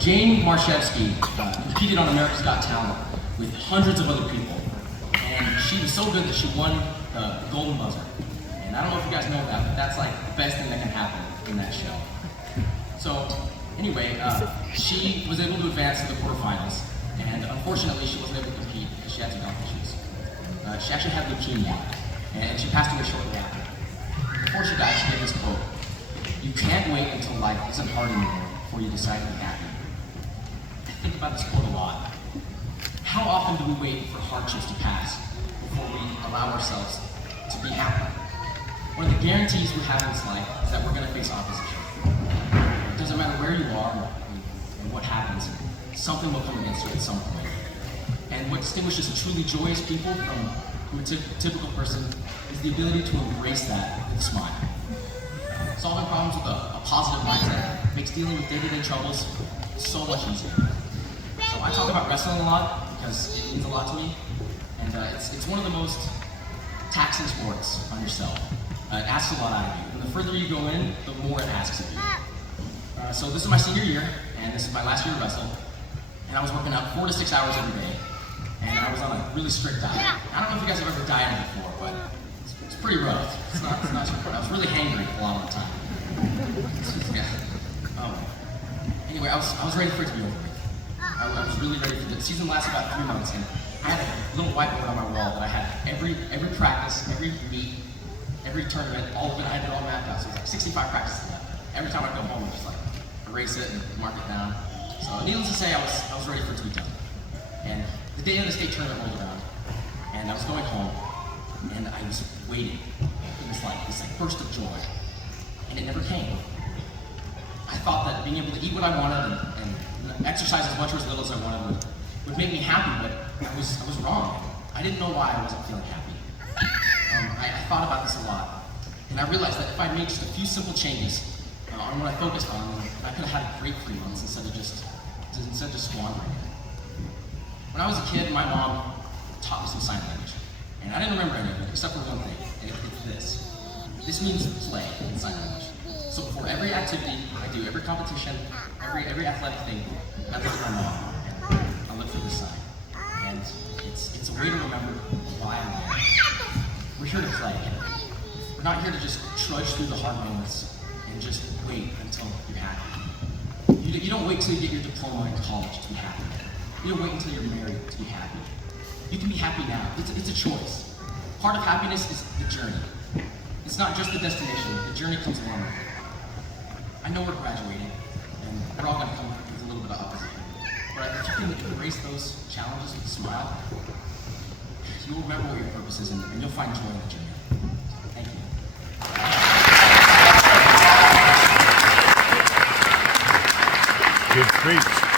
Jane Marshevsky competed on America's Got Talent with hundreds of other people, and she was so good that she won the Golden Buzzer. And I don't know if you guys know that, but that's like the best thing that can happen in that show. So anyway, she was able to advance to the quarterfinals, and unfortunately she wasn't able to compete because she had some health issues. She actually had leukemia, and she passed away shortly after. Before she died, she gave this quote: "You can't wait until life isn't hard anymore before you decide to be happy." I think about this quote a lot. How often do we wait for hardships to pass before we allow ourselves to be happy? One of the guarantees we have in this life is that we're going to face opposition. It doesn't matter where you are and what happens, something will come against you at some point. And what distinguishes truly joyous people from a typical person is the ability to embrace that with a smile. Solving problems with a positive mindset makes dealing with day-to-day troubles so much easier. So I talk about wrestling a lot because it means a lot to me, and it's one of the most taxing sports on yourself. It asks a lot out of you, and the further you go in, the more it asks of you. So this is my senior year, and this is my last year to wrestle, and I was working out 4 to 6 hours every day, and I was on a really strict diet. I don't know if you guys have ever dieted before, but it's pretty rough. It's not super. I was really hangry a lot of the time. Anyway, I was ready for it to be over with. I was really ready for it. The season lasted about 3 months, and I had a little whiteboard on my wall that I had every practice, every meet, every tournament, all of it. I had it all mapped out. So it was like 65 practices left. Every time I go home, I just like erase it and mark it down. So needless to say, I was ready for it to be done. And the day of the state tournament rolled around, and I was going home, and I was waiting. It was like this burst of joy, and it never came. I thought that being able to eat what I wanted and exercise as much or as little as I wanted would make me happy, but I was wrong. I didn't know why I wasn't feeling happy. I thought about this a lot, and I realized that if I made just a few simple changes on what I focused on, I could have had great 3 months instead of just squandering it. When I was a kid, my mom taught me some sign language, and I didn't remember any of it except for one thing, and it's this. This means play in sign language. So before every activity I do, every competition, every athletic thing, I look at my mom and I look for this sign. And it's a way to remember why I'm there. We're here to play. We're not here to just trudge through the hard moments and just wait until you're happy. You don't wait till you get your diploma in college to be happy. You don't wait until you're married to be happy. You can be happy now. It's a choice. Part of happiness is the journey. It's not just the destination. The journey comes along with it. I know we're graduating, and we're all going to come with a little bit of opposition. But if you can embrace those challenges with a smile, you'll remember what your purpose is, and you'll find joy in the journey. Thank you. Good speech.